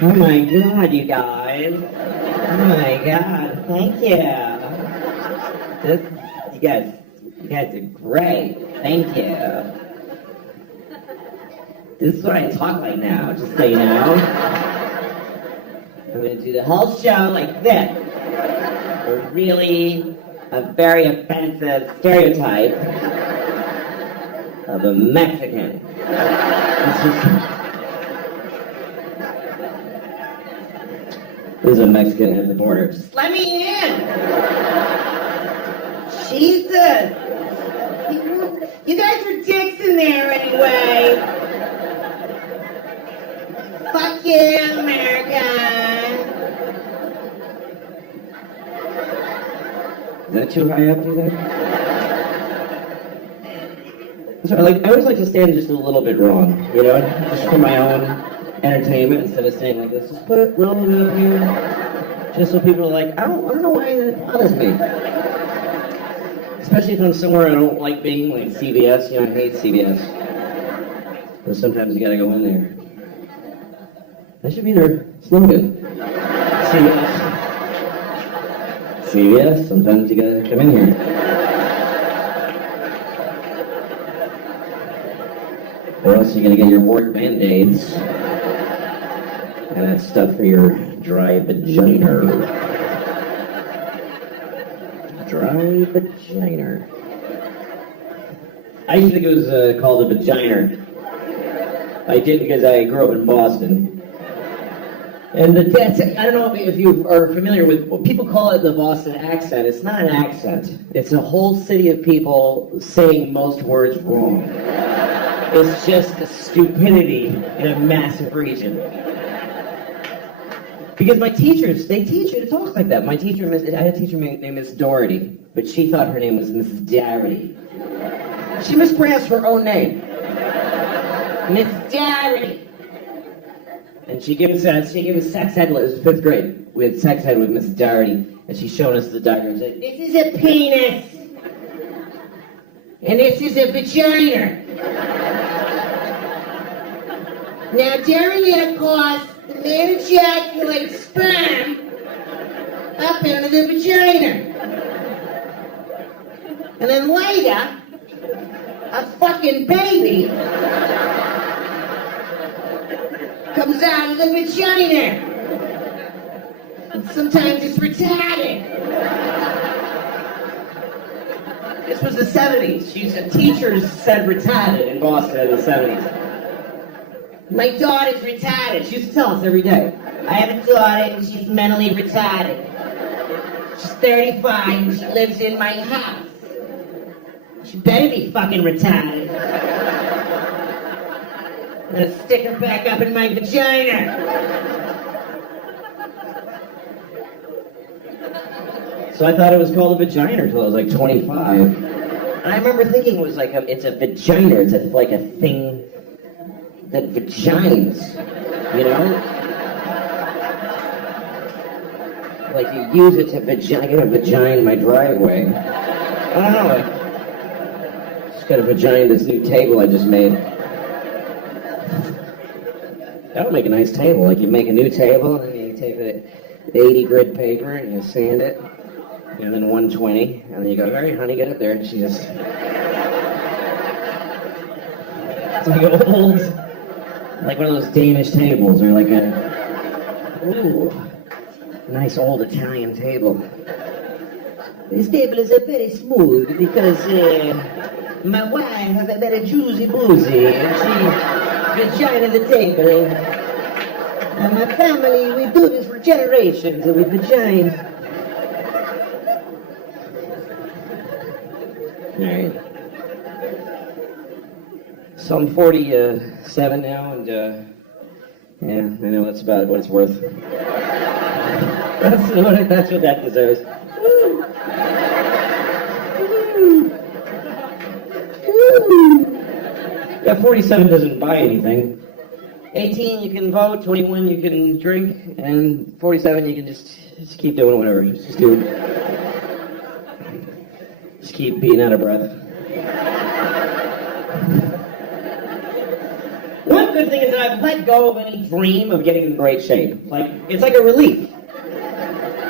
Oh my God, you guys. Oh my God, thank you. You guys are great. Thank you. This is what I talk like now, just so you know. I'm going to do the whole show like this. A very offensive stereotype of a Mexican. There's a Mexican at the border. Just let me in! Jesus! You guys are dicks in there anyway! Fuck you, America! Is that too high up, do you think? So I always like to stand just a little bit wrong, you know? Just for my own entertainment instead of saying like this. Just put it a little bit here. Just so people are like, I don't know why that bothers me. Especially if I'm somewhere I don't like being, like CVS, you know, I hate CVS. But sometimes you gotta go in there. That should be their slogan. CVS. CVS, sometimes you gotta come in here. Or else you're gonna get your wart Band-Aids. And that stuff for your dry vagina. Dry vagina. I used to think it was called a vagina. I did because I grew up in Boston. And I don't know if you are familiar with what people call it the Boston accent. It's not an accent. It's a whole city of people saying most words wrong. It's just a stupidity in a massive region. Because my teachers, they teach you to talk like that. I had a teacher named Miss Doherty, but she thought her name was Mrs. Doherty. She mispronounced her own name. Miss Doherty. And she gave us sex ed. It was 5th grade. We had sex ed with Mrs. Doherty, and she showed us the diagram. Said, "This is a penis, and this is a vagina. Now, during intercourse, the man ejaculates sperm up into the vagina. And then later, a fucking baby comes out of the vagina. And sometimes it's retarded." This was the 70s. Teachers said retarded in Boston in the 70s. My daughter's retarded. She used to tell us every day. I have a daughter and she's mentally retarded. She's 35 and she lives in my house. She better be fucking retarded. I'm gonna stick her back up in my vagina. So I thought it was called a vagina until I was like 25. And I remember thinking it was like it's a vagina. It's like a thing that vagines, you know? Like you use it to vagina. I got a vagina in my driveway. I don't know. I just got a vagina in this new table I just made. That would make a nice table. Like you make a new table and then you take the 80 grit paper and you sand it. And then 120. And then you go, all right, honey, get up there. And she just... It's like old... Like one of those Danish tables, or like a nice old Italian table. This table is very smooth because my wife has a very juicy boozy and she vagina the table. And my family, we do this for generations and we vagina. Alright. So I'm 47 now, and yeah, I know that's about what it's worth. That's what that deserves. Yeah, 47 doesn't buy anything. 18 you can vote, 21 you can drink, and 47 you can just keep doing whatever. Just do it. Just keep being out of breath. One good thing is that I've let go of any dream of getting in great shape. Like, it's like a relief.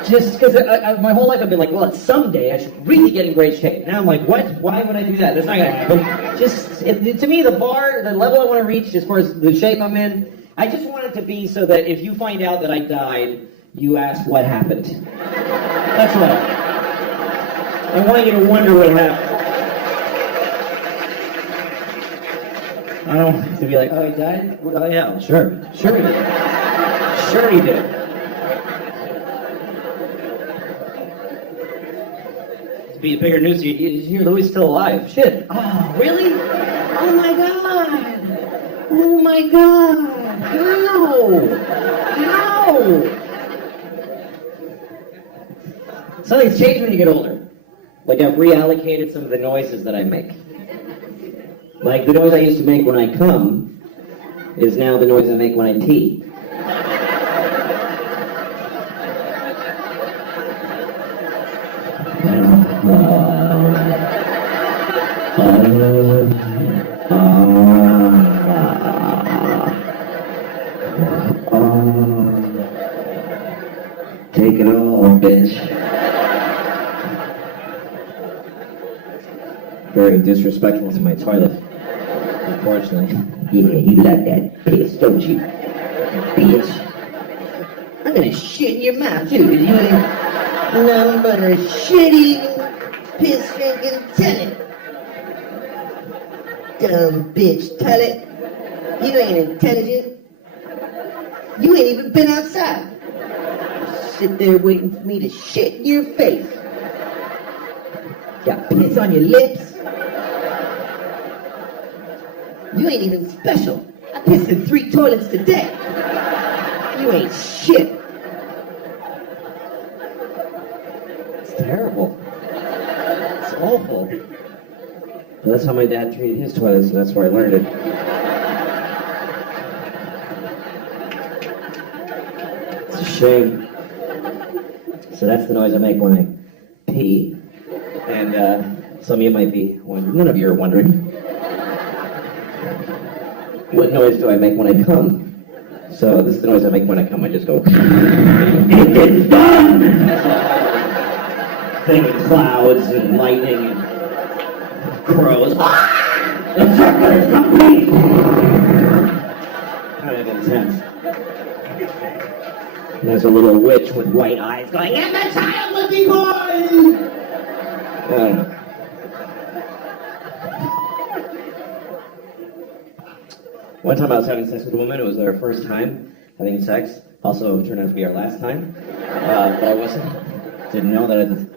Just because my whole life I've been like, well, someday I should really get in great shape. Now I'm like, what? Why would I do that? That's not going to happen. Just, to me, the level I want to reach as far as the shape I'm in, I just want it to be so that if you find out that I died, you ask what happened. That's all. I want you to wonder what happened. I don't have to be like, oh, he died? Oh, yeah, sure. Sure he did. Sure he did. Be bigger news. You hear Louis still alive. Shit. Oh, really? Oh my god. Oh my god. How? Something's changed when you get older. Like I've reallocated some of the noises that I make. Like the noise I used to make when I come is now the noise I make when I pee. Take it all, bitch. Very disrespectful to my toilet, unfortunately. Yeah, you love that piss, don't you? Bitch. I'm gonna shit in your mouth, too, because you ain't nothing but a shitty, piss-drinking tenant. Dumb bitch toilet. You ain't intelligent. You ain't even been outside. Sit there waiting for me to shit in your face. Got piss on your lips. You ain't even special. I pissed in 3 toilets today. You ain't shit. It's terrible. It's awful. Well, that's how my dad treated his toilets, and that's where I learned it. It's a shame. So that's the noise I make when I pee. And some of you might be wondering, none of you are wondering, what noise do I make when I come? So this is the noise I make when I come. I just go, it's done! Thinking clouds and lightning and crows. The circle is complete! Kind of intense. And there's a little witch with white eyes going, and the child will be born! I don't know. One time I was having sex with a woman. It was our first time having sex. Also, it turned out to be our last time. But I didn't know that.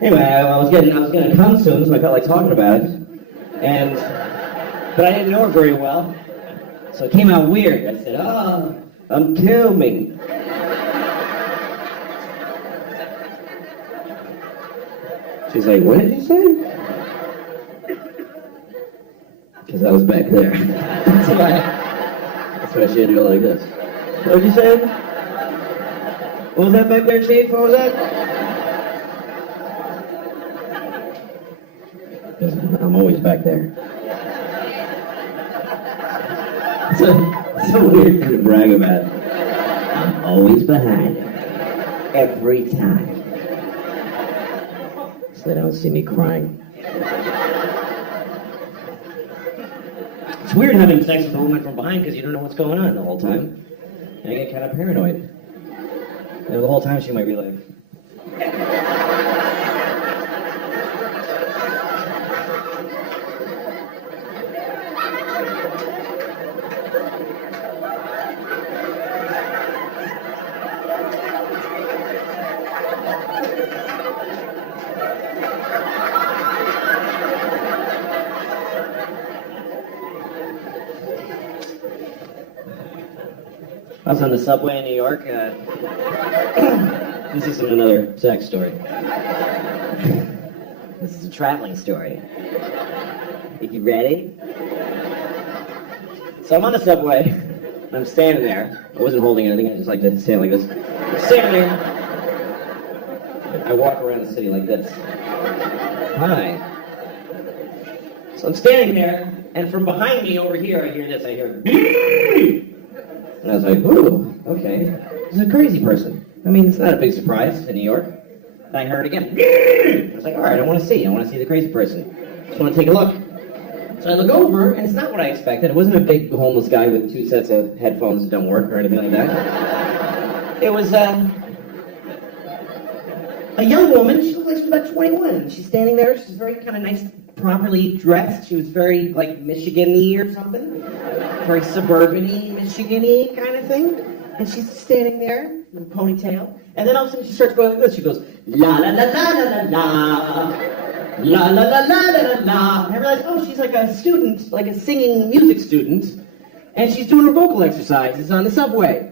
Anyway, I was gonna come soon, so I felt like talking about it. But I didn't know her very well, so it came out weird. I said, "Oh, I'm coming." She's like, "What did you say?" Because I was back there. That's why she had to go like this. What did you say? What was that back there, Chief? What was that? I'm always back there. It's a weird thing to brag about. I'm always behind her. Every time. So they don't see me crying. It's weird having sex with a woman from behind because you don't know what's going on the whole time. And I get kind of paranoid. And the whole time she might be like... I was on the subway in New York. This isn't another sex story. This is a traveling story. Are you ready? So I'm on the subway. And I'm standing there. I wasn't holding anything. I just like to stand like this. I'm standing there. I walk around the city like this. Hi. So I'm standing there, and from behind me over here, I hear this. I hear, and I was like, ooh, okay. This is a crazy person. I mean, it's not a big surprise in New York. And I heard it again. I was like, all right, I want to see the crazy person. Just want to take a look. So I look over, and it's not what I expected. It wasn't a big homeless guy with 2 sets of headphones that don't work or anything like that. It was a young woman. She looked like she was about 21. She's standing there. She's very kind of nice, properly dressed. She was very, like, Michigan-y or something. Very suburban-y, Michigan-y kind of thing. And she's standing there with a ponytail. And then all of a sudden she starts going like this. She goes, la la la la la la la. La la la la la la la. And I realized, oh, she's like a student, like a singing music student, and she's doing her vocal exercises on the subway.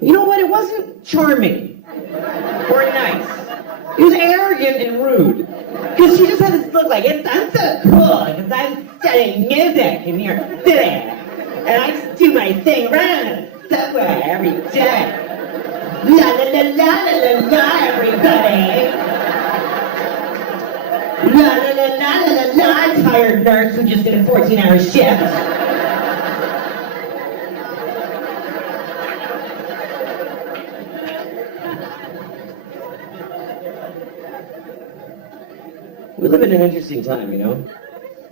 You know what? It wasn't charming or nice. It was arrogant and rude. Because she just had this look like, I'm so cool, because I'm studying music in your city. And I just do my thing right on the subway every day. La la la la la la la, everybody. La la la la la la la, tired nurse who just did a 14-hour shift. We live in an interesting time, you know?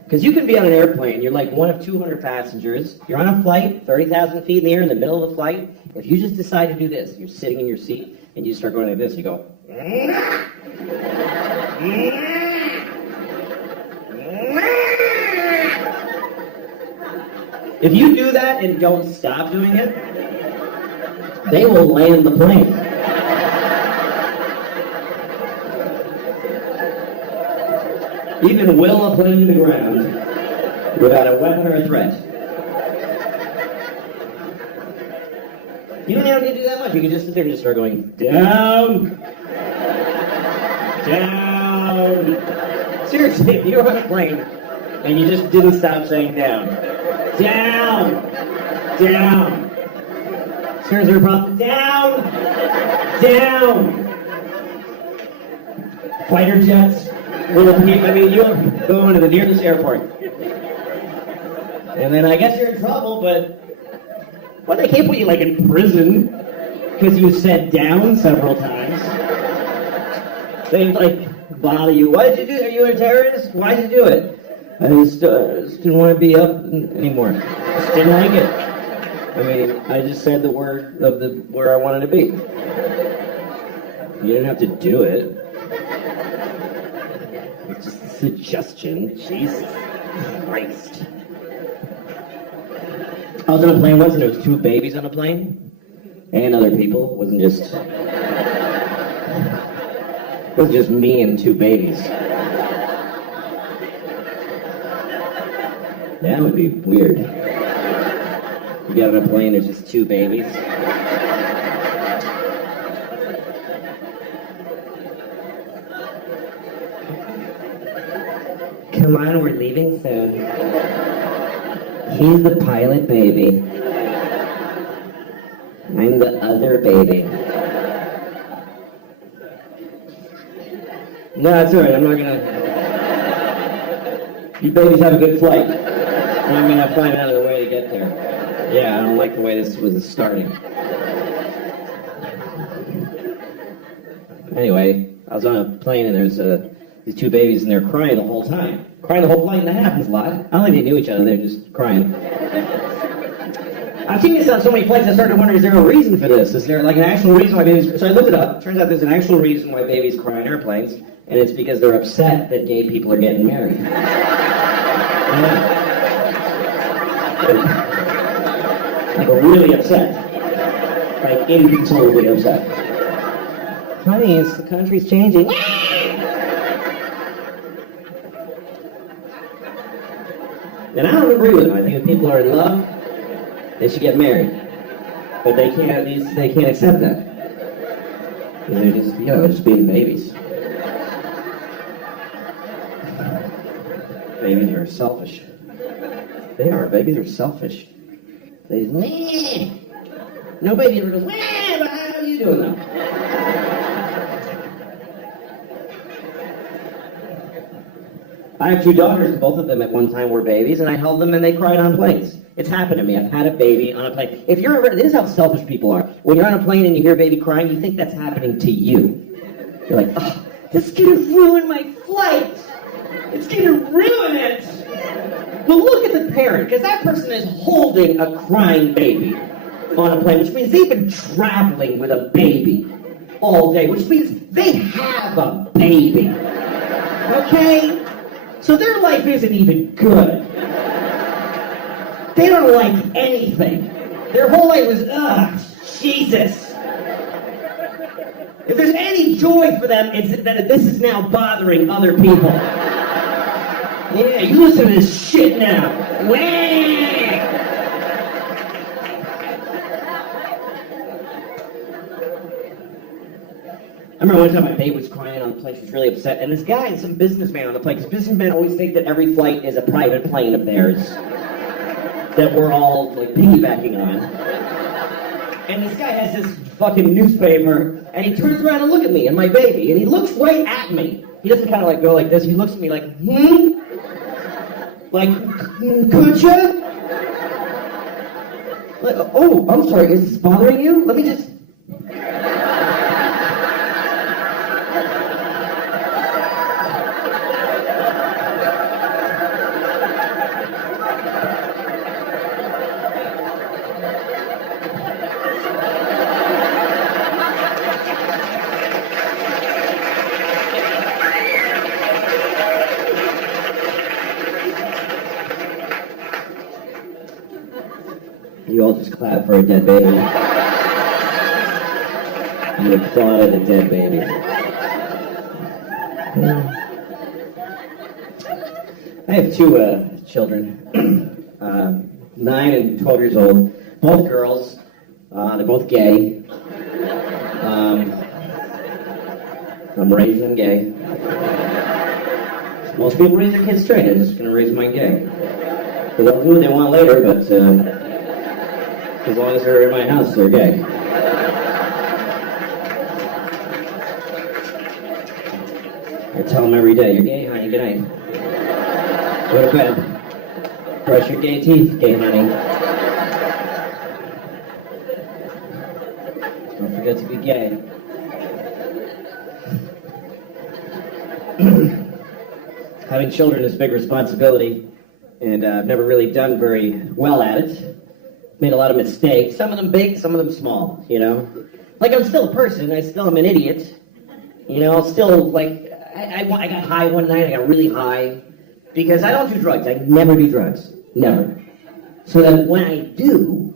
Because you can be on an airplane, you're like one of 200 passengers, you're on a flight, 30,000 feet in the air in the middle of the flight. If you just decide to do this, you're sitting in your seat, and you start going like this, you go... If you do that and don't stop doing it, they will land the plane. Even will a plane to the ground without a weapon or a threat. You don't have to do that much. You can just sit there and just start going, down, down. Seriously, if you're on a plane and you just didn't stop saying down, down, down. Sir, is there a problem? Down, down. Fighter jets. I mean, you're going to the nearest airport. And then I guess you're in trouble, but... Well, they can't put you, like, in prison because you said down several times. They, like, bother you. Why did you do it? Are you a terrorist? Why did you do it? I just didn't want to be up anymore. Just didn't like it. I mean, I just said the word of where I wanted to be. You didn't have to do it. It's just a suggestion. Jesus Christ. I was on a plane once and there was 2 babies on a plane. And other people. It wasn't just... It was just me and 2 babies. That would be weird. You get on a plane, there's just 2 babies. Come on, we're leaving soon. He's the pilot baby. I'm the other baby. No, it's alright, I'm not gonna... You babies have a good flight. I'm gonna find another way to get there. Yeah, I don't like the way this was starting. Anyway, I was on a plane and there's these 2 babies and they're crying the whole time. Crying the whole flight, and that happens a lot. I don't think they knew each other, they're just crying. I've seen this on so many flights, I started wondering, is there a reason for this? Is there like an actual reason why babies... So I looked it up. Turns out there's an actual reason why babies cry on airplanes, and it's because they're upset that gay people are getting married. Like, really upset. Like, inconsolably upset. Honey, the country's changing. And I don't agree with them. I think if people are in love, they should get married. But they can't accept that. They're just, they're just being babies. Babies are selfish. They are. Babies are selfish. They just, meh. No baby ever goes, meh, but how are you doing now? I have two daughters, and both of them at one time were babies, and I held them and they cried on planes. It's happened to me. I've had a baby on a plane. If you're ever, this is how selfish people are. When you're on a plane and you hear a baby crying, you think that's happening to you. You're like, oh, this is gonna ruin my flight. It's gonna ruin it. But look at the parent, because that person is holding a crying baby on a plane, which means they've been traveling with a baby all day, which means they have a baby. Okay? So their life isn't even good. They don't like anything. Their whole life was, ugh, Jesus. If there's any joy for them, it's that this is now bothering other people. Yeah, you listen to this shit now. Wah! I remember one time my babe was crying on the plane. She was really upset. And this guy and some businessman on the plane, because businessmen always think that every flight is a private plane of theirs that we're all like piggybacking on. And this guy has this fucking newspaper, and he turns around and looks at me and my baby, and he looks right at me. He doesn't kind of like go like this. He looks at me like, like, could you? Like, oh, I'm sorry. Is this bothering you? Let me just. You all just clap for a dead baby. You applauded a dead baby. I have two children, 9 and 12 years old, both girls. They're both gay. I'm raising them gay. Most people raise their kids straight. I'm just going to raise mine gay. They'll do what they want later, but as long as they're in my house, they're gay. I tell them every day, you're gay, honey, good night. Go to bed. Brush your gay teeth, gay honey. Don't forget to be gay. Having children is a big responsibility, and I've never really done very well at it. Made a lot of mistakes, some of them big, some of them small, you know? Like, I'm still a person, I still am an idiot. You know, still, like, I got high one night, I got really high, because I don't do drugs, I never do drugs, never. So that when I do,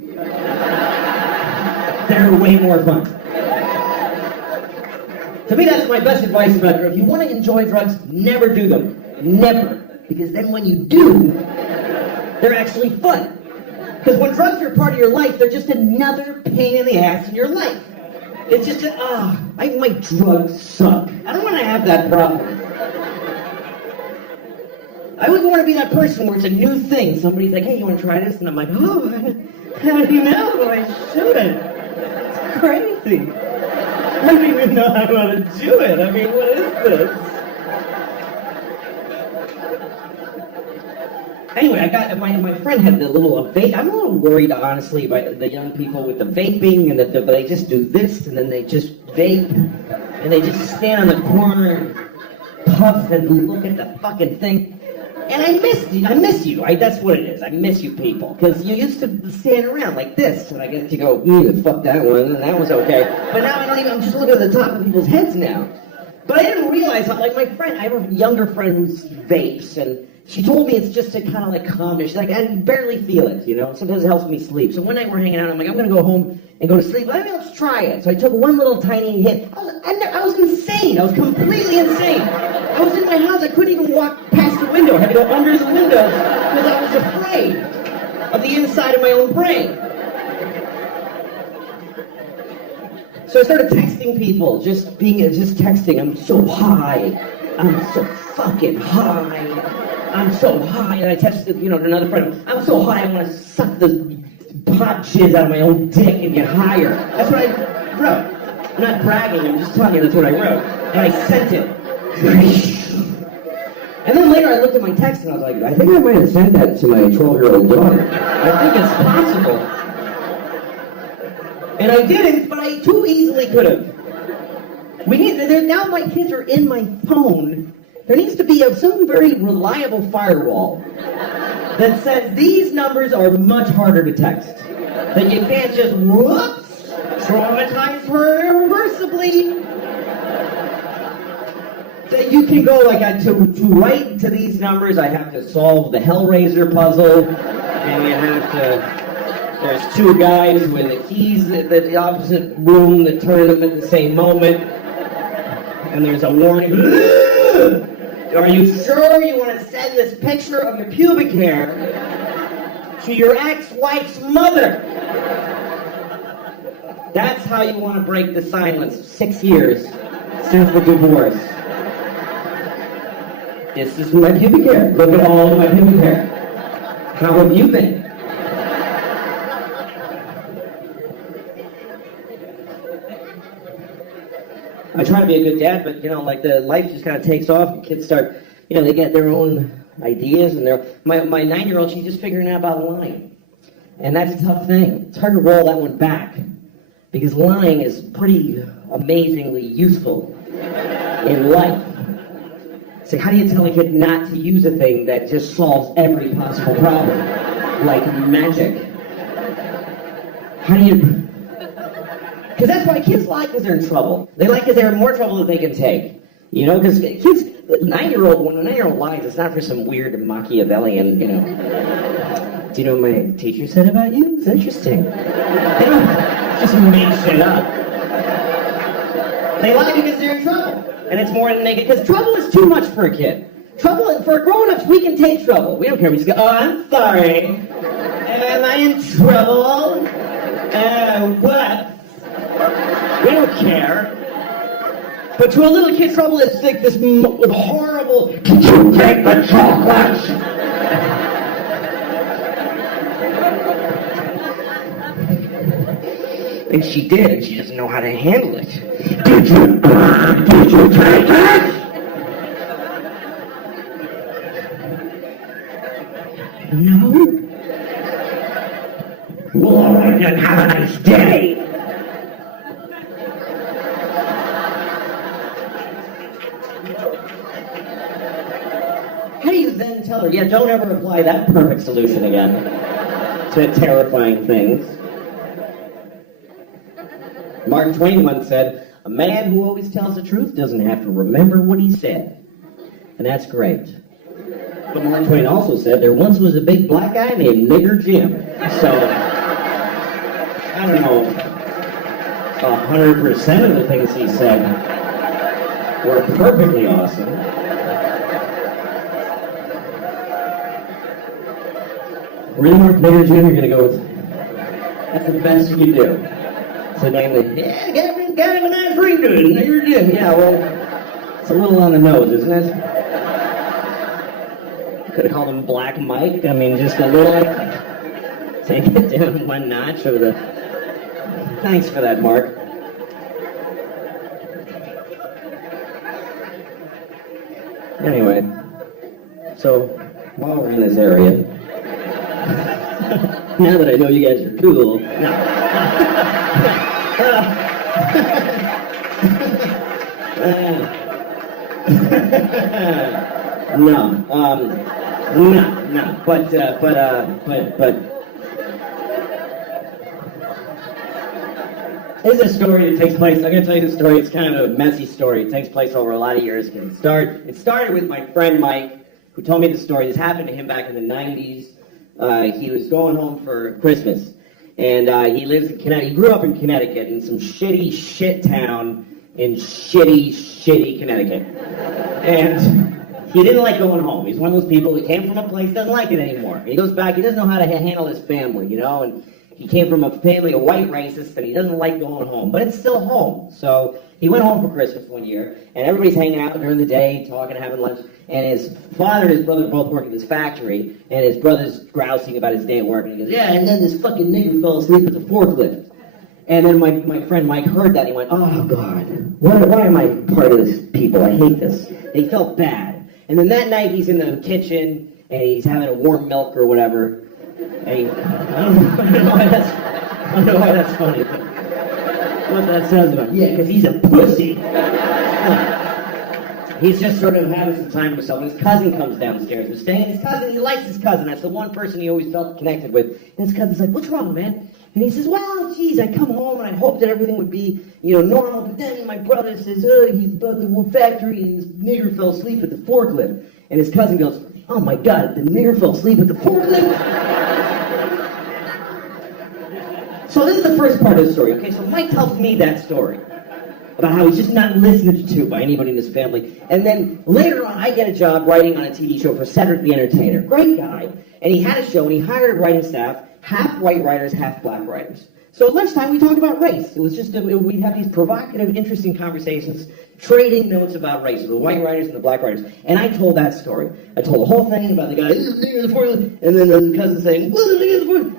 they're way more fun. To me, that's my best advice about drugs. If you want to enjoy drugs, never do them, never. Because then when you do, they're actually fun. Because when drugs are part of your life, they're just another pain in the ass in your life. It's just, my drugs suck. I don't want to have that problem. I always want to be that person where it's a new thing. Somebody's like, hey, you want to try this? And I'm like, oh, I don't even know, I shouldn't. It's crazy. I don't even know how to do it. I mean, what is this? Anyway, I got my friend had the little vape. I'm a little worried, honestly, about the young people with the vaping and they just do this and then they just vape and they just stand on the corner and puff and look at the fucking thing. And I miss you. That's what it is. I miss you people because you used to stand around like this and I get to go, fuck that one and that was okay. But now I don't even. I'm just looking at the top of people's heads now. But I didn't realize how, like my friend, I have a younger friend who's vapes and. She told me it's just to kind of like calm down. She's like, I barely feel it, you know? Sometimes it helps me sleep. So one night we're hanging out, I'm like, I'm going to go home and go to sleep. Let's try it. So I took one little tiny hit. I was insane. I was completely insane. I was in my house. I couldn't even walk past the window. I had to go under the window because I was afraid of the inside of my own brain. So I started texting people, just texting. I'm so high. I'm so fucking high. I'm so high, and I texted, to another friend, I'm so high, I want to suck the hot jizz out of my own dick and get higher. That's what I wrote. I'm not bragging, I'm just telling you that's what I wrote. And I sent it. And then later I looked at my text and I was like, I think I might have sent that to my 12-year-old daughter. I think it's possible. And I didn't, but I too easily could have. Now my kids are in my phone. There needs to be some very reliable firewall that says these numbers are much harder to text. That you can't just, whoops, traumatize her irreversibly. That you can go to write to these numbers, I have to solve the Hellraiser puzzle, and you have to, there's two guys with the keys at the opposite room that turn them at the same moment, and there's a warning. Are you sure you want to send this picture of your pubic hair to your ex-wife's mother? That's how you want to break the silence of 6 years since the divorce. This is my pubic hair. Look at all of my pubic hair. How have you been? I try to be a good dad, but the life just kind of takes off. And kids start, they get their own ideas, and my 9-year-old, she's just figuring out about lying, and that's a tough thing. It's hard to roll that one back because lying is pretty amazingly useful in life. So how do you tell a kid not to use a thing that just solves every possible problem, like magic? How do you? Because that's why kids lie, because they're in trouble. They lie because they're in more trouble than they can take. Because kids, when a 9-year-old lies, it's not for some weird Machiavellian, Do you know what my teacher said about you? It's interesting. They don't just make shit up. They lie because they're in trouble. And it's more than they can, because trouble is too much for a kid. Trouble, for grown-ups, we can take trouble. We don't care. We just go, oh, I'm sorry. Am I in trouble? What? We don't care. But to a little kid, trouble is like this horrible, did you take the chocolate? And she did, and she doesn't know how to handle it. Did you take it? No. Well, then have a nice day. How do you then tell her, yeah, don't ever apply that perfect solution again to terrifying things? Mark Twain once said, a man who always tells the truth doesn't have to remember what he said. And that's great. But Mark Twain also said, there once was a big black guy named Nigger Jim. So, I don't know, 100% of the things he said were perfectly awesome. Really, Mark Nigger Jim, you're going to go with, that's the best you can do. So name it, yeah, got him a nice ring to it, Nigger Jim. Yeah, well, it's a little on the nose, isn't it? Could have called him Black Mike. I mean, just a little, take it down one notch over the, thanks for that, Mark. Anyway, so while we're in this area, now that I know you guys are cool, but there's a story that takes place. I'm going to tell you the story. It's kind of a messy story. It takes place over a lot of years. It started with my friend Mike, who told me the story. This happened to him back in the 90s. He was going home for Christmas, and he lives in Connecticut. He grew up in Connecticut, in some shitty shit town in shitty Connecticut. And he didn't like going home. He's one of those people who came from a place, doesn't like it anymore. He goes back, he doesn't know how to handle his family, and he came from a family of white racists, and he doesn't like going home, but it's still home. So he went home for Christmas one year, and everybody's hanging out during the day, talking, having lunch, and his father and his brother both work at this factory, and his brother's grousing about his day at work, and he goes, yeah, and then this fucking nigger fell asleep at the forklift. And then my friend Mike heard that, and he went, oh, God, why am I part of this people? I hate this. And he felt bad. And then that night he's in the kitchen and he's having a warm milk or whatever. And I don't know why that's funny. But what that says about him. Yeah, because he's a pussy. He's just sort of having some time to himself. And his cousin comes downstairs. He's staying. His cousin, he likes his cousin. That's the one person he always felt connected with. And his cousin's like, "What's wrong, man?" And he says, "Well, geez, I come home and I hope that everything would be, normal. But then my brother says, he's about the factory and this nigger fell asleep at the forklift." And his cousin goes, "Oh my God, the nigger fell asleep at the forklift?" So this is the first part of the story, okay? So Mike tells me that story about how he's just not listened to by anybody in his family. And then later on, I get a job writing on a TV show for Cedric the Entertainer. Great guy. And he had a show and he hired a writing staff, half white writers, half black writers. So at lunchtime, we talked about race. It was just, we'd have these provocative, interesting conversations, trading notes about race, the white writers and the black writers. And I told that story. I told the whole thing about the guy, and then the cousin saying,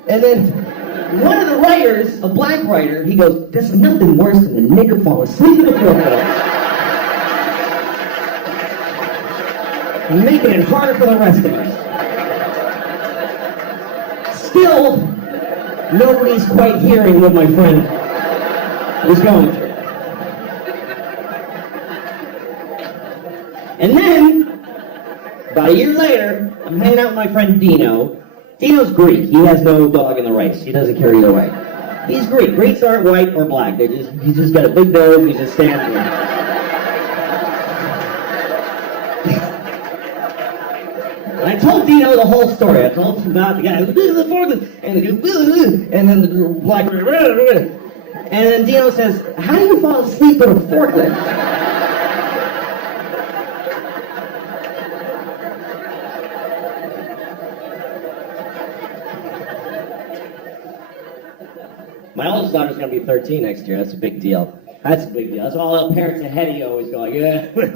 and then one of the writers, a black writer, he goes, "There's nothing worse than a nigger falling asleep in the forklift." Making it harder for the rest of us. Still, nobody's quite hearing what my friend was going through. And then, about a year later, I'm hanging out with my friend Dino. Dino's Greek. He has no dog in the race. He doesn't care either way. He's Greek. Greeks aren't white or black. He's just got a big nose. He just stands there. And I told Dino the whole story. I told him about the guy and then the black, and then Dino says, "How do you fall asleep in a forklift?" My oldest daughter's going to be 13 next year. That's a big deal. That's a big deal. That's all the parents ahead of you always go, "Yeah, wait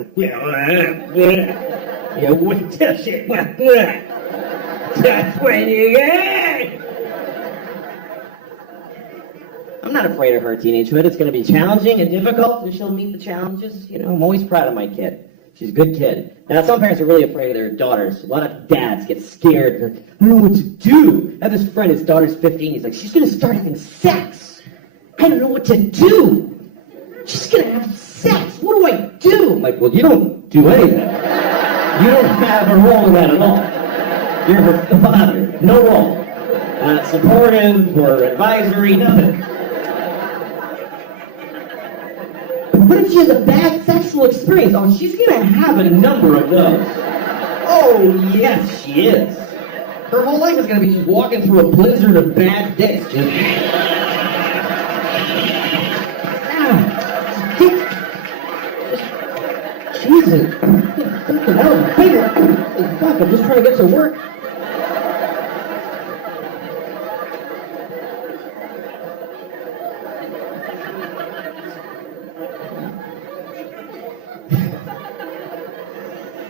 till shit. That's when you get." I'm not afraid of her teenagehood. It's going to be challenging and difficult, and she'll meet the challenges. I'm always proud of my kid. She's a good kid. Now, some parents are really afraid of their daughters. A lot of dads get scared. They're like, "I don't know what to do." I have this friend, his daughter's 15. He's like, "She's going to start having sex. I don't know what to do. She's going to have sex. What do I do?" I'm like, "Well, you don't do anything. You don't have a role in that at all. You're her father. No role. Not supportive or advisory, nothing." What if she has a bad sexual experience? Oh, she's going to have a number of those. Oh, yes, she is. Her whole life is going to be just walking through a blizzard of bad dicks. Just... Jesus. That was bigger. Fuck, I'm just trying to get to work.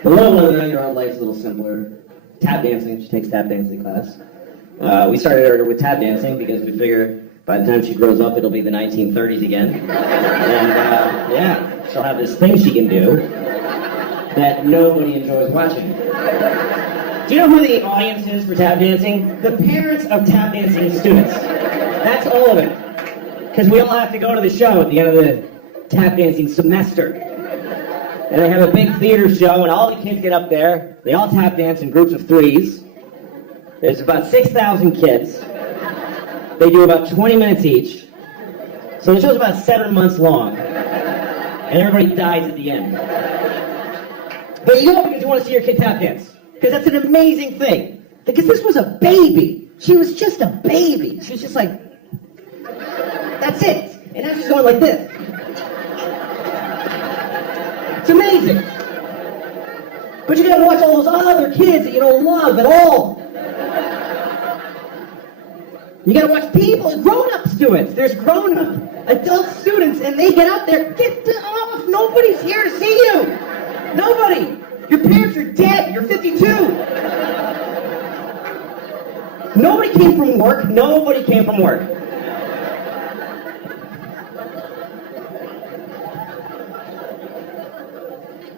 The little one in our life's a little simpler. Tap dancing. She takes tap dancing class. We started her with tap dancing because we figure by the time she grows up, it'll be the 1930s again. And she'll have this thing she can do that nobody enjoys watching. Do you know who the audience is for tap dancing? The parents of tap dancing students. That's all of it. Because we all have to go to the show at the end of the tap dancing semester. And they have a big theater show, and all the kids get up there. They all tap dance in groups of threes. There's about 6,000 kids. They do about 20 minutes each. So the show's about 7 months long. And everybody dies at the end. But you go because you want to see your kid tap dance. Because that's an amazing thing. Because this was a baby. She was just a baby. She was just like, that's it. And now she's going like this. It's amazing. But you gotta watch all those other kids that you don't love at all. You gotta watch people, grown-up students. There's grown-up adult students, and they get up there. Get off! Nobody's here to see you. Nobody. Your parents are dead. You're 52. Nobody came from work. Nobody came from work.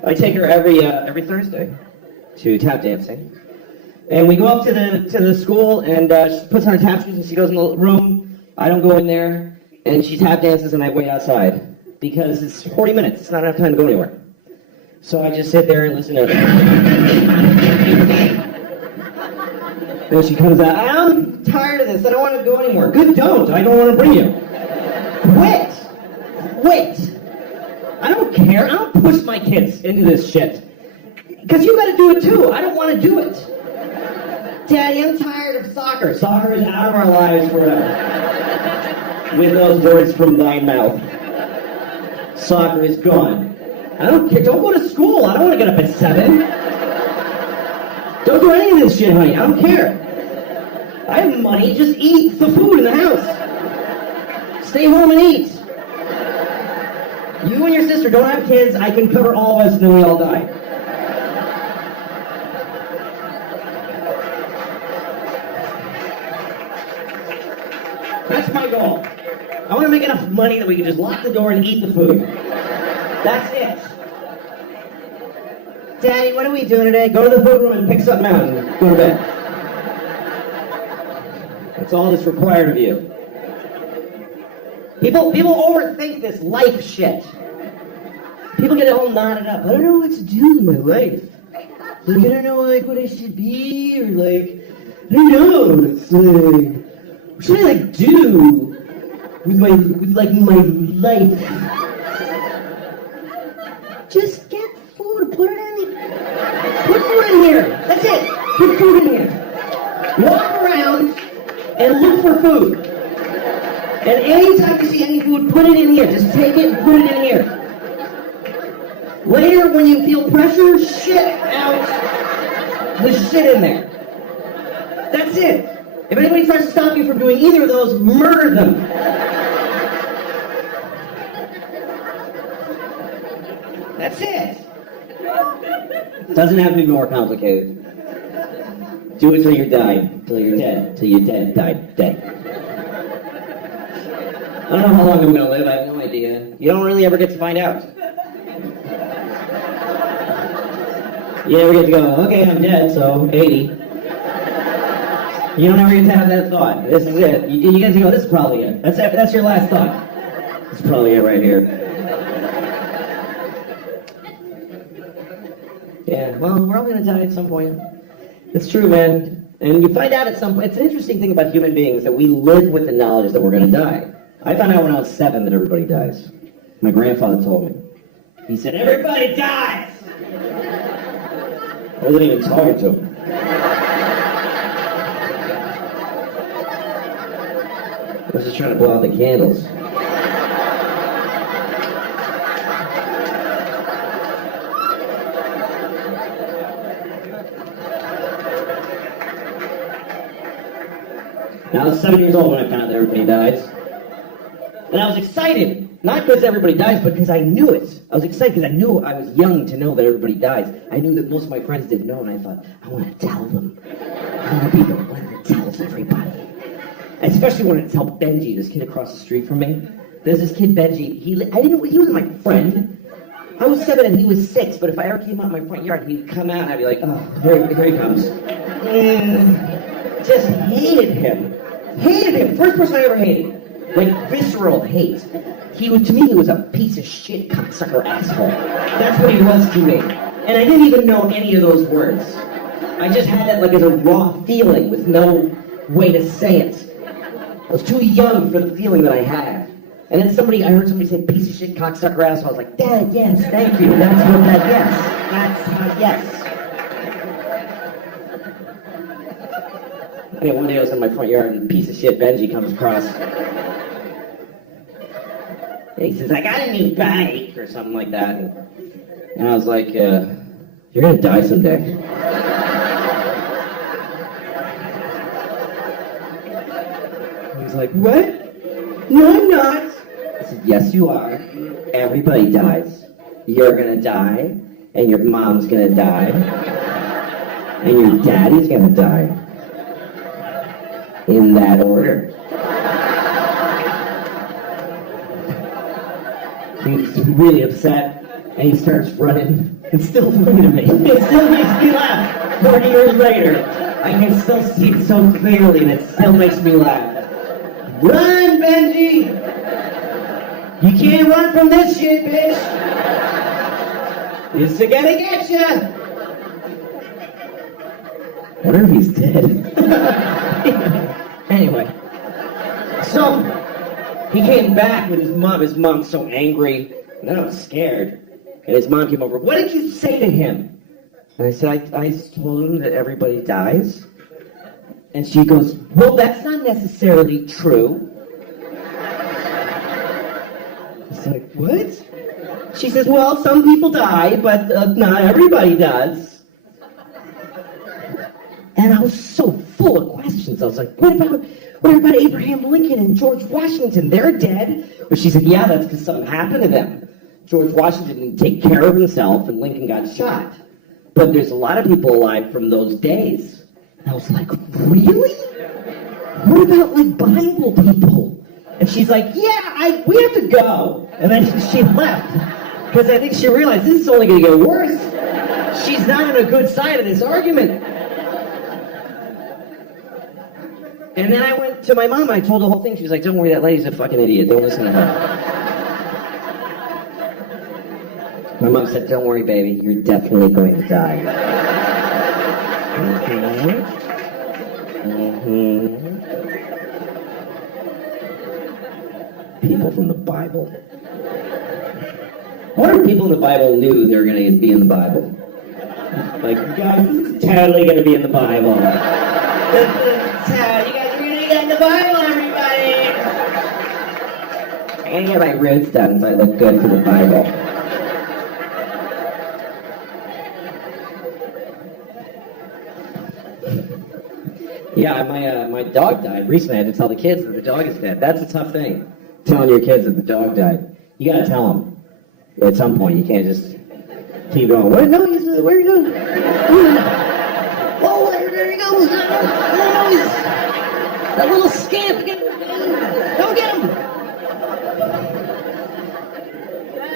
I take her every Thursday. to tap dancing. And we go up to the school, and she puts on her tap shoes, and she goes in the room. I don't go in there, and she tap dances, and I wait outside because it's 40 minutes. It's not enough time to go anywhere. So I just sit there and listen to her. Then she comes out. I'm tired of this. I don't want to go anymore. Good, don't. I don't want to bring you. Quit. I don't care. I don't push my kids into this shit. Because you got to do it too. I don't want to do it. Daddy, I'm tired of soccer. Soccer is out of our lives forever. With those words from thy mouth. Soccer is gone. I don't care. Don't go to school. I don't want to get up at 7. Don't do any of this shit, honey. I don't care. I have money. Just eat the food in the house. Stay home and eat. You and your sister don't have kids. I can cover all of us and then we all die. That's my goal. I want to make enough money that we can just lock the door and eat the food. That's it. Daddy, what are we doing today? Go to the food room and pick something out and go to bed. That's all that's required of you. People overthink this life shit. People get all knotted up. I don't know what to do with my life. Like, I don't know what I should be, or I don't know. It's what should I do with my life? Just get food, put it in here. Put food in here. That's it. Put food in here. Walk around and look for food. And anytime you see any food, put it in here. Just take it and put it in here. Later, when you feel pressure, shit out the shit in there. That's it. If anybody tries to stop you from doing either of those, murder them. That's it. Doesn't have to be more complicated. Do it till you're dying, till you're dead, till you're dead, dead. I don't know how long I'm going to live. I have no idea. You don't really ever get to find out. You never get to go, okay, I'm dead, so 80. You don't ever get to have that thought. This is it. You get to go, this is probably it. That's your last thought. This is probably it right here. Yeah, well, we're all going to die at some point. It's true, man. And you find out at some point, it's an interesting thing about human beings that we live with the knowledge that we're going to die. I found out when I was 7 that everybody dies. My grandfather told me. He said, everybody dies! I wasn't even talking to him. I was just trying to blow out the candles. Now, I was 7 years old when I found out that everybody dies. And I was excited, not because everybody dies, but because I knew it. I was excited because I knew I was young to know that everybody dies. I knew that most of my friends didn't know, and I thought, I want to tell them. I want to be the one that tells everybody. Especially when it's helped Benji, this kid across the street from me. There's this kid, Benji. He wasn't my friend. I was 7 and he was 6, but if I ever came out in my front yard, he'd come out and I'd be like, oh, here he comes. Just hated him. Hated him. First person I ever hated. Like, visceral hate. To me, he was a piece of shit, cocksucker, asshole. That's what he was to me. And I didn't even know any of those words. I just had that, as a raw feeling with no way to say it. I was too young for the feeling that I had. And then I heard somebody say, piece of shit, cocksucker, asshole. I was like, Dad, yes, thank you. That's what that, yes. That's, yes. Anyway, one day I was in my front yard and piece of shit Benji comes across. And he says, I got a new bike, or something like that. And I was like, you're going to die someday. He was like, what? No, I'm not. I said, yes, you are. Everybody dies. You're going to die, and your mom's going to die, and your daddy's going to die. In that order. He's really upset, and he starts running. It's still funny to me. It still makes me laugh. 40 years later, I can still see it so clearly and it still makes me laugh. Run, Benji! You can't run from this shit, bitch! It's gonna get ya! I wonder if he's dead. Anyway. So, he came back with his mom. His mom's so angry. And I was scared. And his mom came over. What did you say to him? And I said, I told him that everybody dies. And she goes, well, that's not necessarily true. I was like, what? She says, well, some people die, but not everybody does. And I was so full of questions. I was like, what about Abraham Lincoln and George Washington? They're dead. But she said, yeah, that's because something happened to them. George Washington didn't take care of himself, and Lincoln got shot. But there's a lot of people alive from those days. And I was like, really? What about, like, Bible people? And she's like, yeah, we have to go. And then she left. Because I think she realized this is only going to get worse. She's not on a good side of this argument. And then I went to my mom, I told the whole thing. She was like, don't worry, that lady's a fucking idiot. Don't listen to her. My mom said, don't worry, baby, you're definitely going to die. People from the Bible. I wonder if people in the Bible knew they were going to be in the Bible. Like, you guys, this is totally going to be in the Bible. You guys are going to get in the Bible, everybody! I'm going to get my roots done so I look good for the Bible. Yeah, my dog died recently. I had to tell the kids that the dog is dead. That's a tough thing, telling your kids that the dog died. You gotta tell them at some point. You can't just keep going. What? No, where are you going? Oh, there he goes. Oh, that little scamp. Don't get him.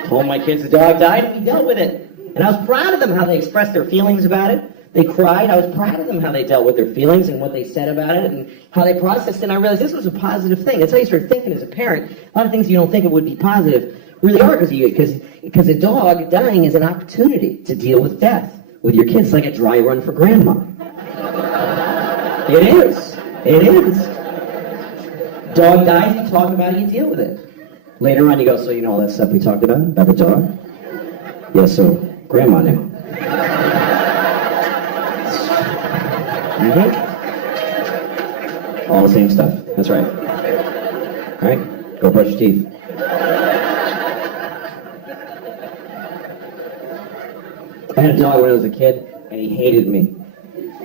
Told my kids the dog died, and we dealt with it. And I was proud of them how they expressed their feelings about it. They cried. I was proud of them how they dealt with their feelings and what they said about it and how they processed it. And I realized this was a positive thing. That's how you start thinking as a parent. A lot of things you don't think it would be positive really are because a dog dying is an opportunity to deal with death with your kids. It's like a dry run for grandma. It is. It is. Dog dies, you talk about it, you deal with it. Later on you go, so you know all that stuff we talked about the dog? Yeah, so grandma knew. Mm-hmm. All the same stuff. That's right. All right, go brush your teeth. I had a dog when I was a kid, and he hated me.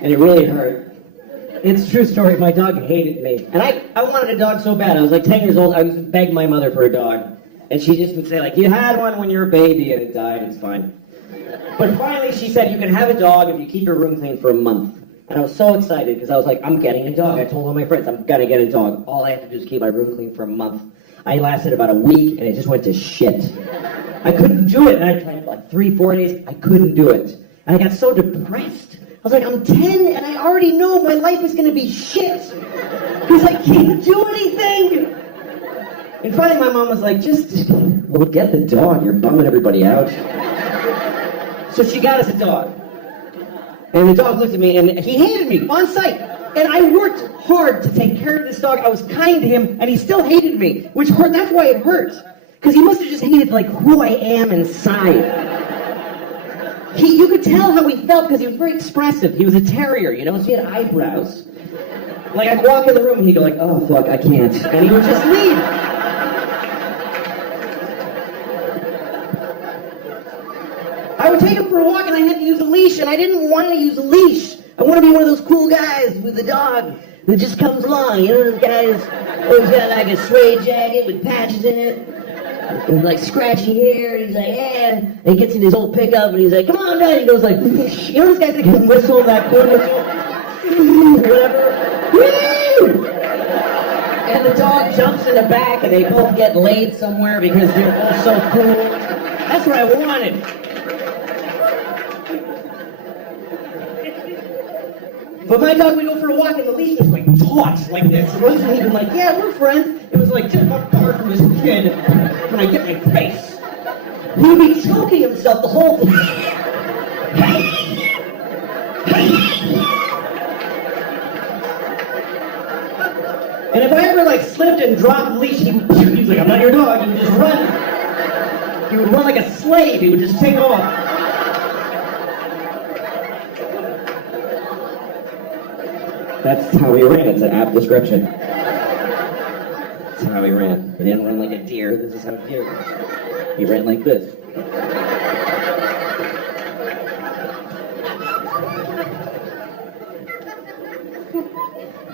And it really hurt. It's a true story. My dog hated me. And I wanted a dog so bad. I was like 10 years old. I was begging my mother for a dog. And she just would say, like, you had one when you were a baby, and it died. It's fine. But finally, she said, you can have a dog if you keep your room clean for a month. And I was so excited because I was like, I'm getting a dog. I told all my friends, I'm going to get a dog. All I have to do is keep my room clean for a month. I lasted about a week, and it just went to shit. I couldn't do it. And I tried for like 3-4 days. I couldn't do it. And I got so depressed. I was like, I'm 10, and I already know my life is going to be shit. Because I can't do anything. And finally, my mom was like, well, get the dog. You're bumming everybody out. So she got us a dog. And the dog looked at me, and he hated me on sight. And I worked hard to take care of this dog. I was kind to him, and he still hated me, which hurt. That's why it hurt. Because he must have just hated, like, who I am inside. You could tell how he felt because he was very expressive. He was a terrier, you know, so he had eyebrows. Like, I'd walk in the room, and he'd go like, oh, fuck, I can't. And he would just leave. I would take him for a walk, and I had to use a leash, and I didn't want to use a leash. I want to be one of those cool guys with the dog that just comes along. You know those guys always got like a suede jacket with patches in it, and like scratchy hair, and he's like, yeah. And he gets in his old pickup, and he's like, come on, man. He goes like, you know those guys that can whistle, that corn whistle? Whatever. Woo! And the dog jumps in the back, and they both get laid somewhere because they're both so cool. That's what I wanted. But my dog would go for a walk and the leash was like taut like this. It wasn't even like, yeah, we're friends. It was like, just apart from this kid when I get my face. He would be choking himself the whole time. And if I ever like slipped and dropped the leash, he was like, I'm not your dog. He would just run. He would run like a slave. He would just take off. That's how he ran. It's an apt description. That's how he ran. He didn't run like a deer. This is how a deer runs. He ran like this.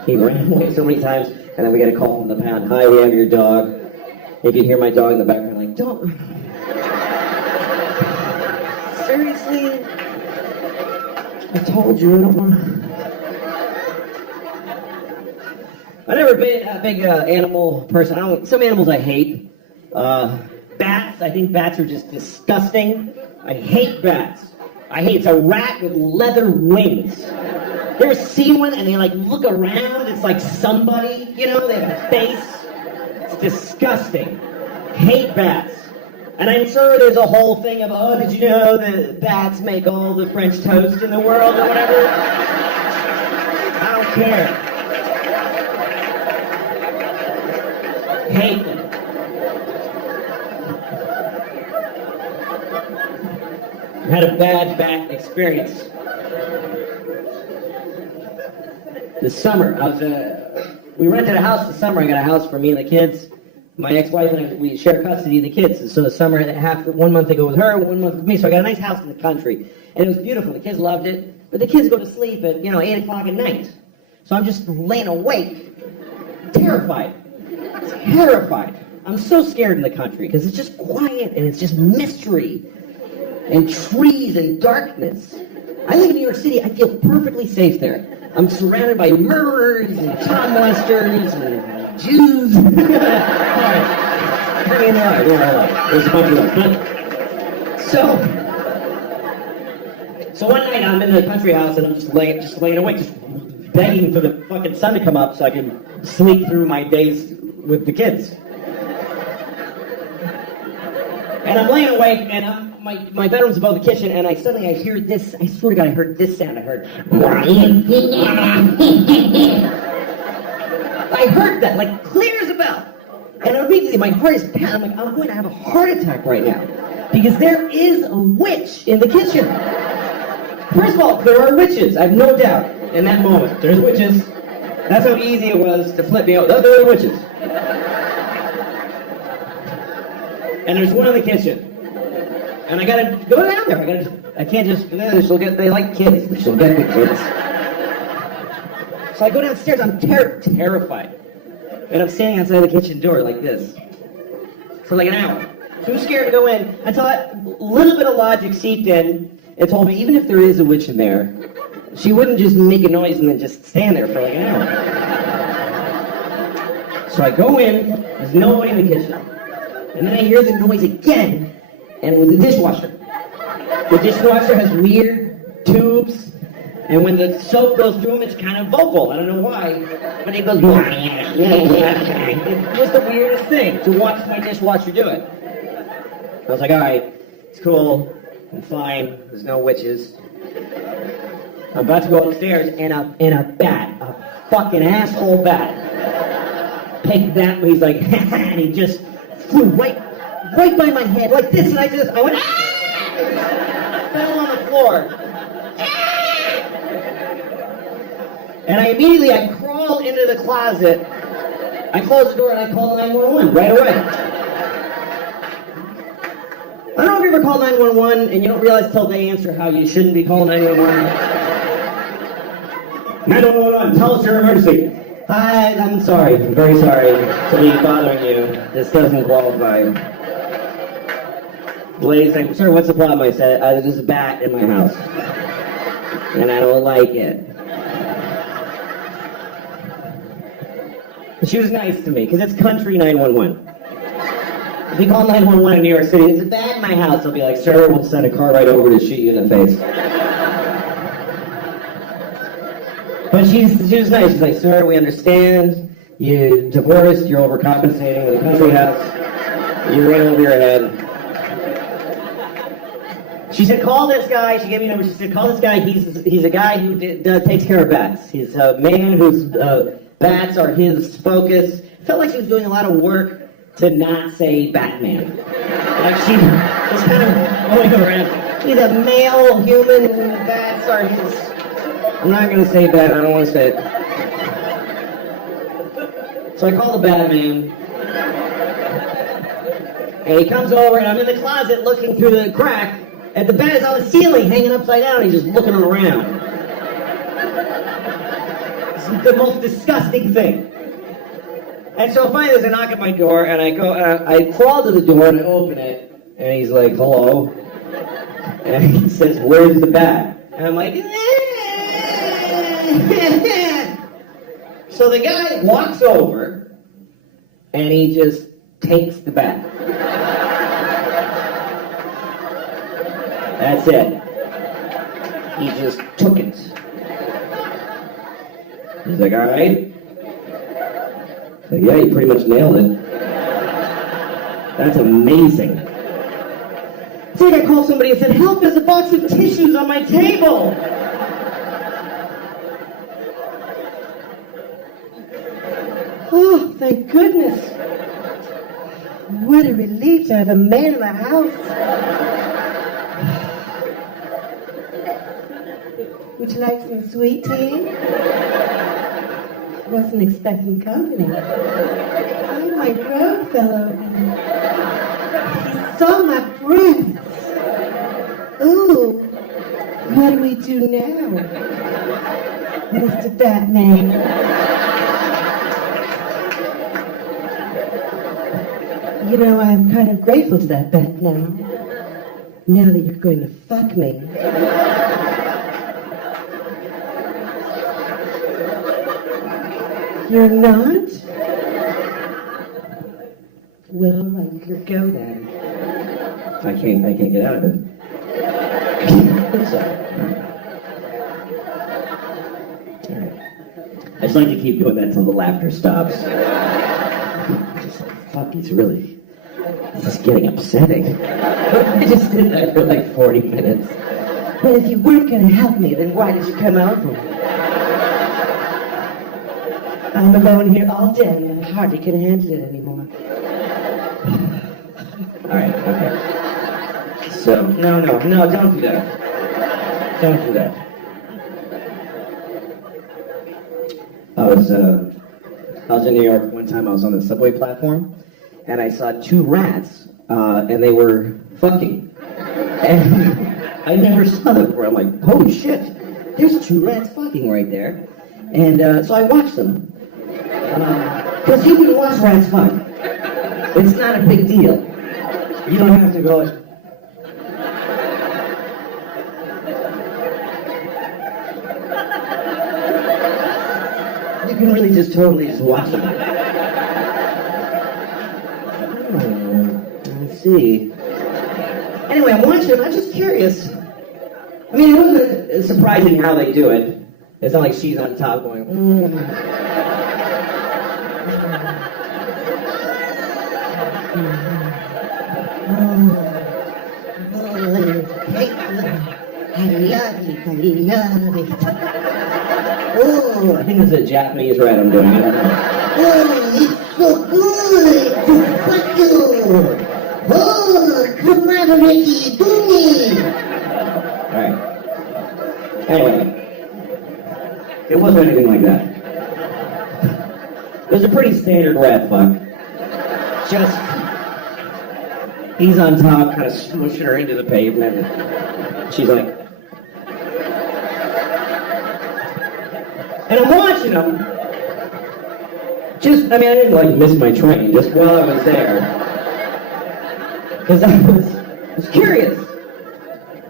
He ran away so many times, and then we got a call from the pound. Hi, we have your dog. You can hear my dog in the background like, don't. Seriously? I told you I don't want to. I've never been a big animal person. Some animals I hate. Bats, I think bats are just disgusting. I hate bats. It's a rat with leather wings. You ever see one and they like look around? It's like somebody, you know, they have a face. It's disgusting. Hate bats. And I'm sure there's a whole thing of, oh, did you know that bats make all the French toast in the world or whatever? I don't care. Hate them. I had a bad bat experience. This summer, we rented a house this summer. I got a house for me and the kids. My ex-wife and I, we share custody of the kids. So the summer, 1 month ago with her, 1 month with me. So I got a nice house in the country. And it was beautiful. The kids loved it. But the kids go to sleep at, 8 o'clock at night. So I'm just laying awake, terrified. Terrified. I'm so scared in the country because it's just quiet and it's just mystery and trees and darkness. I live in New York City. I feel perfectly safe there. I'm surrounded by murderers and child molesters and Jews. All right. I mean, there's a bunch of them. So one night I'm in the country house and I'm just laying awake, just begging for the fucking sun to come up so I can sleep through my days with the kids. And I'm laying awake, and my bedroom's above the kitchen, and suddenly I hear this. I swear to God, I heard this sound. I heard that, like clear as a bell. And immediately my heart is pounding. I'm like, I'm going to have a heart attack right now. Because there is a witch in the kitchen. First of all, there are witches. I have no doubt in that moment. There's witches. That's how easy it was to flip me out. There are witches. And there's one in the kitchen. And I gotta go down there. I can't just, they like kids. She'll get the kids. So I go downstairs, I'm terrified. And I'm standing outside the kitchen door like this. For like an hour. Too scared to go in until a little bit of logic seeped in and told me even if there is a witch in there, she wouldn't just make a noise and then just stand there for like an hour. So I go in, there's nobody in the kitchen. And then I hear the noise again, and with the dishwasher. The dishwasher has weird tubes, and when the soap goes through them, it's kind of vocal. I don't know why, but it goes. It was the weirdest thing to watch my dishwasher do it. I was like, all right, it's cool, I'm fine. There's no witches. I'm about to go upstairs, and a bat, a fucking asshole bat, picked that. He's like, and he just flew right by my head like this, and I went, ah! Fell on the floor. And I crawl into the closet. I close the door and I call 911 right away. I don't know if you ever call 911 and you don't realize till they answer how you shouldn't be calling 911. 911, tell us your emergency. Hi, I'm sorry. I'm very sorry to be bothering you. This doesn't qualify. Ladies, I'm sorry, what's the problem? I said, there's a bat in my house. And I don't like it. But she was nice to me, because it's country 911. If you call 911 in New York City, there's a bat in my house, they'll be like, sir, we'll send a car right over to shoot you in the face. But she was nice. She's like, sir, we understand. You divorced, you're overcompensating with a country house. You're right over your head. She said, call this guy. She gave me a number. She said, call this guy. He's a guy who takes care of bats. He's a man whose bats are his focus. Felt like she was doing a lot of work to not say Batman. Like she was kind of going around. He's a male human and the bats are his. I'm not going to say Bat. I don't want to say it. So I call the Batman. And he comes over and I'm in the closet looking through the crack. And the bat is on the ceiling, hanging upside down, and he's just looking around. It's the most disgusting thing. And so finally there's a knock at my door, and I crawl to the door and I open it, and he's like, hello. And he says, where's the bat? And I'm like, So the guy walks over, and he just takes the bat. That's it. He just took it. He's like, all right. Like, yeah, you pretty much nailed it. That's amazing. So I called somebody and said, help, there's a box of tissues on my table. Oh, thank goodness. What a relief to have a man in the house. Would you like some sweet tea? Wasn't expecting company. Oh, my grown fellow. He saw my breasts. Ooh, what do we do now, Mr. Batman? You know, I'm kind of grateful to that bat now. Now that you're going to fuck me. You're not? Well, let you go then. I can't get out of it. Alright. I just like to keep doing that till the laughter stops. Just like, fuck, this is getting upsetting. I just did that for like 40 minutes. But if you weren't gonna help me, then why did you come out for me? I'm alone here all day and I hardly can handle it anymore. Alright, okay. So, no, don't do that. Don't do that. I was in New York one time. I was on the subway platform and I saw two rats and they were fucking. And I never saw them before. I'm like, holy shit, there's two rats fucking right there. And so I watched them. Because you can watch rats fuck. It's not a big deal. You don't have to go. You can really just totally just watch them. Let's see. Anyway, I'm watching them. I'm just curious. I mean, it wasn't surprising how they do it. It's not like she's on top going, I love it. Oh, I think it's a Japanese rat I'm doing. Oh, it's so good. Fuck you. Oh, come on already, do me. Alright. Anyway. It wasn't anything like that. It was a pretty standard rat fuck. Just, he's on top, kind of smooshing her into the pavement. She's like, and I'm watching him. I didn't like miss my train just while I was there. Because I was curious.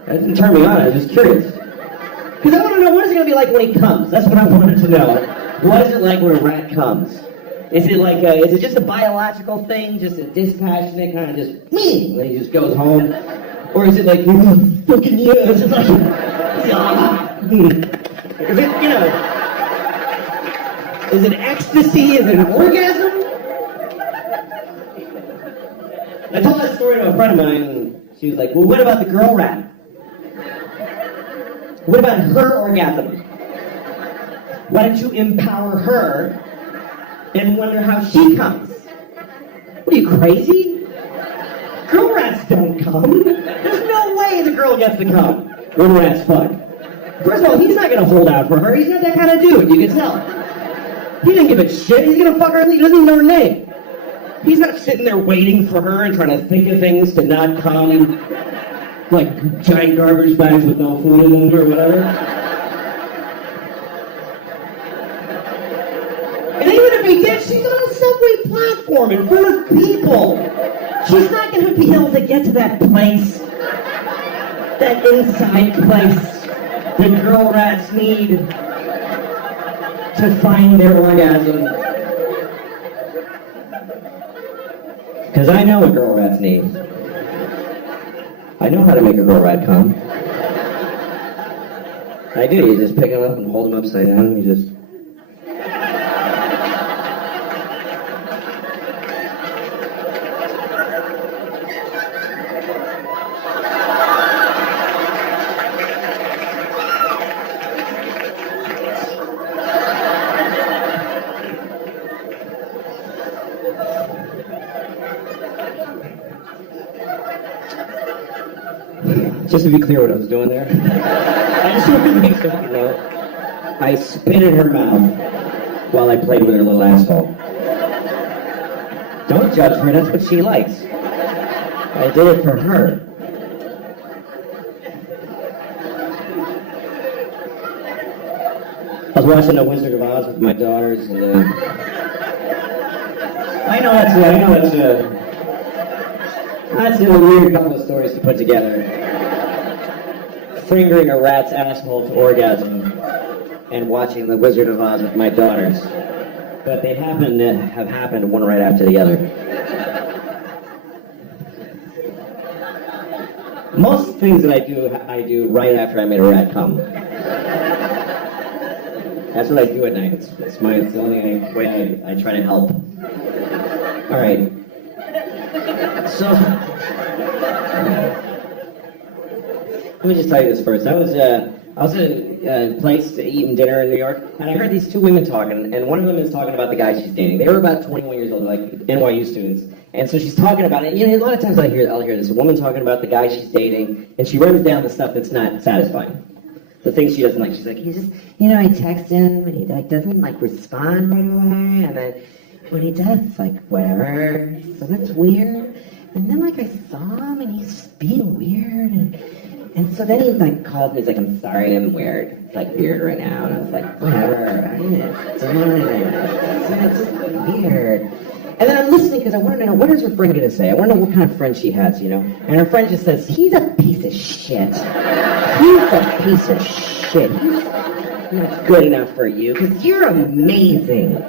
That didn't turn me on, I was just curious. Because I want to know, what is it going to be like when he comes? That's what I wanted to know. What is it like when a rat comes? Is it just a biological thing, just a dispassionate kind of just, me, and he just goes home? Or is it like, fucking yes, it's like, is it, Is it ecstasy? Is it an orgasm? I told that story to a friend of mine, and she was like, well, what about the girl rat? What about her orgasm? Why don't you empower her and wonder how she comes? What are you, crazy? Girl rats don't come. There's no way the girl gets to come when rats fuck. First of all, he's not going to hold out for her. He's not that kind of dude, you can tell. He didn't give a shit. He's going to fuck her. He doesn't even know her name. He's not sitting there waiting for her and trying to think of things to not come, like giant garbage bags with no food in them or whatever. And even if he did, she's on a subway platform in front of people. She's not going to be able to get to that place, that inside place that girl rats need to find their orgasm. Because I know what girl rats need. I know how to make a girl rat come. I do. You just pick them up and hold them upside down. And you just... Just to be clear what I was doing there, I just wanted to make sure you know, I spit in her mouth while I played with her little asshole. Don't judge her, that's what she likes. I did it for her. I was watching The Wizard of Oz with my daughters, and I know that's a weird couple of stories to put together. Fingering a rat's asshole to orgasm and watching The Wizard of Oz with my daughters. But they happen to have happened one right after the other. Most things that I do right after I made a rat come. That's what I do at night. It's the only way I try to help. All right. So, let me just tell you this first. I was at a place to eat and dinner in New York, and I heard these two women talking, and one of them is talking about the guy she's dating. They were about 21 years old, like NYU students. And so she's talking about it. You know, a lot of times I'll hear this woman talking about the guy she's dating, and she runs down the stuff that's not satisfying. The things she doesn't like. She's like, he just, you know, I text him, and he like doesn't like respond right away, and then when he does, like whatever. So that's weird. And then like I saw him, and he's being weird, and so then he like called me. He's like, I'm sorry, I'm weird. It's like weird right now, and I was like, whatever. It's just weird. And then I'm listening because I want to know, what is her friend going to say? I want to know what kind of friend she has, you know? And her friend just says, he's a piece of shit. He's a piece of shit. He's not good enough for you because you're amazing.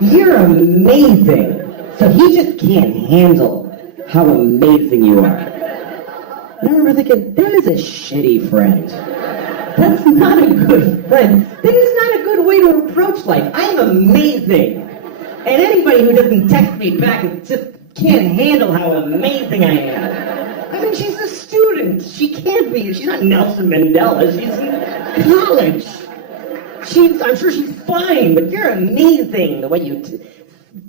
You're amazing. So he just can't handle how amazing you are. And I remember thinking, that is a shitty friend. That's not a good friend. That is not a good way to approach life. I am amazing. And anybody who doesn't text me back just can't handle how amazing I am. I mean, she's a student. She can't be. She's not Nelson Mandela. She's in college. I'm sure she's fine, but you're amazing the way you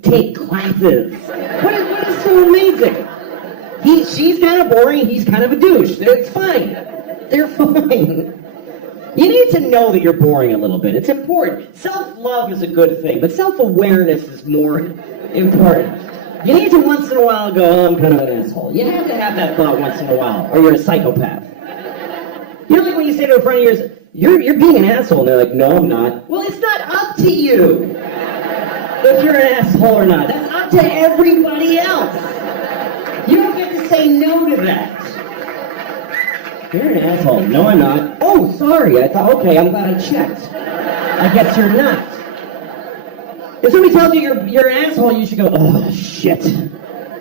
take classes. What is so amazing? She's kind of boring. He's kind of a douche. It's fine. They're fine. You need to know that you're boring a little bit. It's important. Self-love is a good thing, but self-awareness is more important. You need to once in a while go, oh, I'm kind of an asshole. You have to have that thought once in a while, or you're a psychopath. You know, like when you say to a friend of yours, you're being an asshole, and they're like, no, I'm not. Well, it's not up to you if you're an asshole or not. That's up to everybody else. You don't get to say no to that. You're an asshole. No, I'm not. Oh, sorry. I thought, okay, I'm glad I checked. I guess you're not. If somebody tells you you're an asshole, you should go, oh, shit.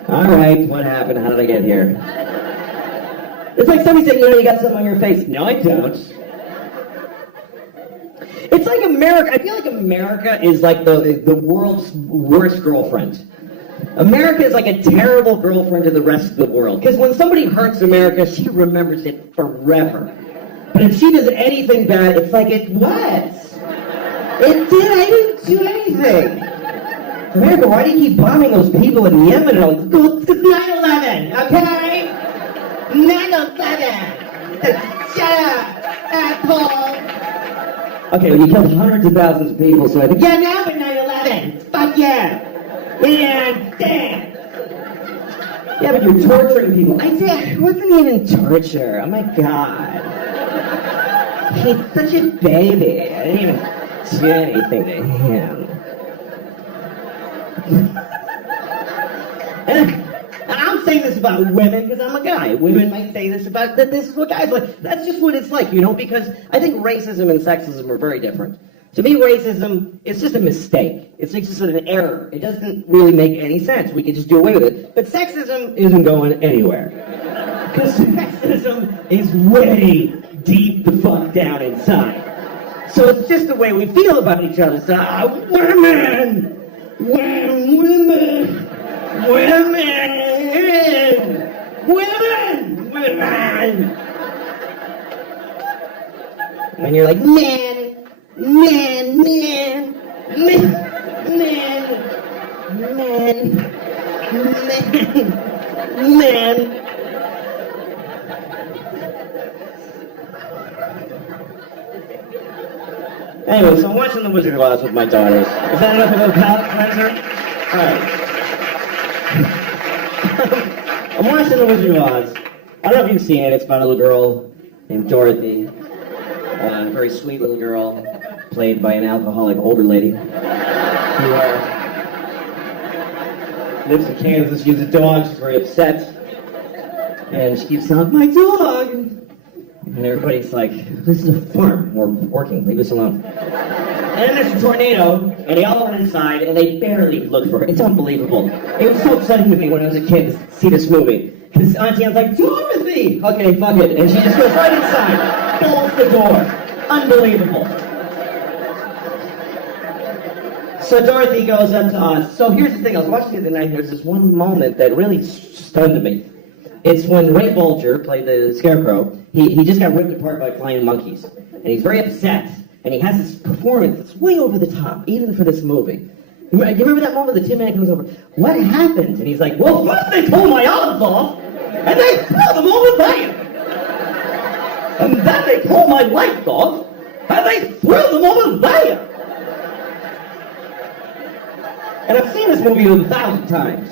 All right, what happened? How did I get here? It's like somebody saying, you know, you got something on your face. No, I don't. It's like America. I feel like America is like the world's worst girlfriend. America is like a terrible girlfriend to the rest of the world. Because when somebody hurts America, she remembers it forever. But if she does anything bad, it's like, what? It did. I didn't do anything. America, why do you keep bombing those people in Yemen? It's 9/11, okay? 9/11. Shut up, asshole. Okay, well, you killed hundreds of thousands of people, so I think, yeah, now but 9/11. Fuck yeah. Man, damn. Yeah, but you're torturing people. I did. It wasn't even torture. Oh my God. He's such a baby. I didn't even do anything to him. And I'm saying this about women because I'm a guy. Women might say this about that. This is what guys like. That's just what it's like, you know. Because I think racism and sexism are very different. To me, racism is just a mistake. It's just an error. It doesn't really make any sense. We could just do away with it. But sexism isn't going anywhere. Because sexism is way deep the fuck down inside. So it's just the way we feel about each other. So, women! Women! And you're like, man! Anyway, so I'm watching The Wizard of Oz with my daughters. Is that enough of a palate cleanser? Alright. I'm watching The Wizard of Oz. I don't know if you've seen it. It's about a little girl named Dorothy. A very sweet little girl, played by an alcoholic older lady. Who lives in Kansas. She's a dog. She's very upset. And she keeps saying, my dog! And everybody's like, this is a farm. We're working. Leave us alone. And then there's a tornado, and they all run inside, and they barely look for her. It's unbelievable. It was so upsetting to me when I was a kid to see this movie. Because Auntie Anne's like, Dorothy! Okay, fuck it. And she just goes right inside. Bolts the door. Unbelievable. So Dorothy goes up to Oz. So here's the thing. I was watching it the other night. There's this one moment that really stunned me. It's when Ray Bolger played the Scarecrow. He just got ripped apart by flying monkeys. And he's very upset. And he has this performance that's way over the top, even for this movie. You remember that moment the Tin Man comes over? What happened? And he's like, well, first they pulled my arms off, and they threw them over there. And then they pulled my legs off, and they threw them over there. And I've seen this movie 1,000 times.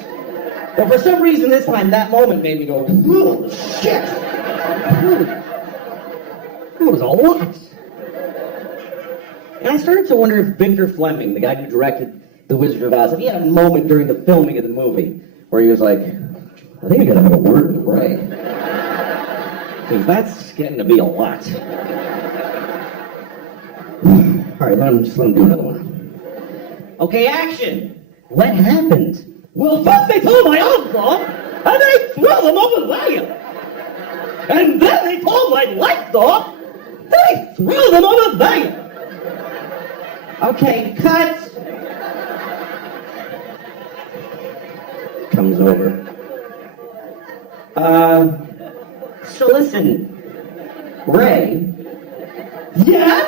But for some reason this time, that moment made me go, oh, shit. That was a lot. And I started to wonder if Victor Fleming, the guy who directed The Wizard of Oz, if he had a moment during the filming of the movie where he was like, I think I gotta have a word with Ray. Because that's getting to be a lot. Alright, let him do another one. Okay, action! What happened? Well, first they pulled my arms off, and they threw them over there. And then they pulled my legs off, and they threw them over there. Okay, cut! Comes over. So listen, Ray. Yeah?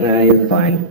Nah, you're fine.